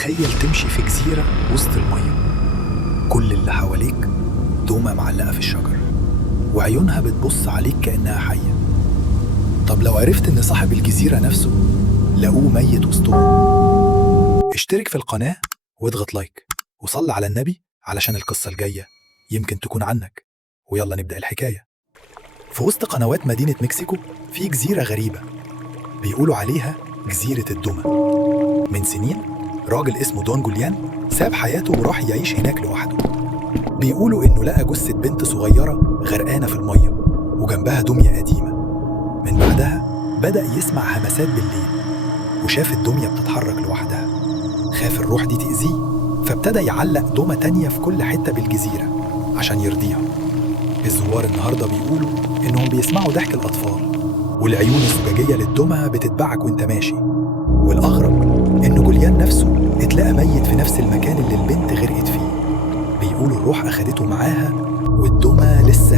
تخيل تمشي في جزيرة وسط المية، كل اللي حواليك دومة معلقة في الشجر وعيونها بتبص عليك كأنها حية. طب لو عرفت إن صاحب الجزيرة نفسه لقوه ميت وسطهم؟ اشترك في القناة واضغط لايك وصل على النبي علشان القصة الجاية يمكن تكون عنك. ويلا نبدأ الحكاية. في وسط قنوات مدينة مكسيكو في جزيرة غريبة بيقولوا عليها جزيرة الدمى. من سنين راجل اسمه دون جوليان ساب حياته وراح يعيش هناك لوحده. بيقولوا إنه لقى جثة بنت صغيرة غرقانة في المية وجنبها دمية قديمة. من بعدها بدأ يسمع همسات بالليل وشاف الدمية بتتحرك لوحدها. خاف الروح دي تأذيه فابتدى يعلق دمى تانية في كل حتة بالجزيرة عشان يرضيها. الزوار النهاردة بيقولوا إنهم بيسمعوا ضحك الأطفال والعيون الزجاجية للدمى بتتبعك وانت ماشي. والأغرب إن جوليان نفسه اتلقى ميت في نفس المكان اللي البنت غرقت فيه. بيقولوا الروح أخدته معاها والدمى لسه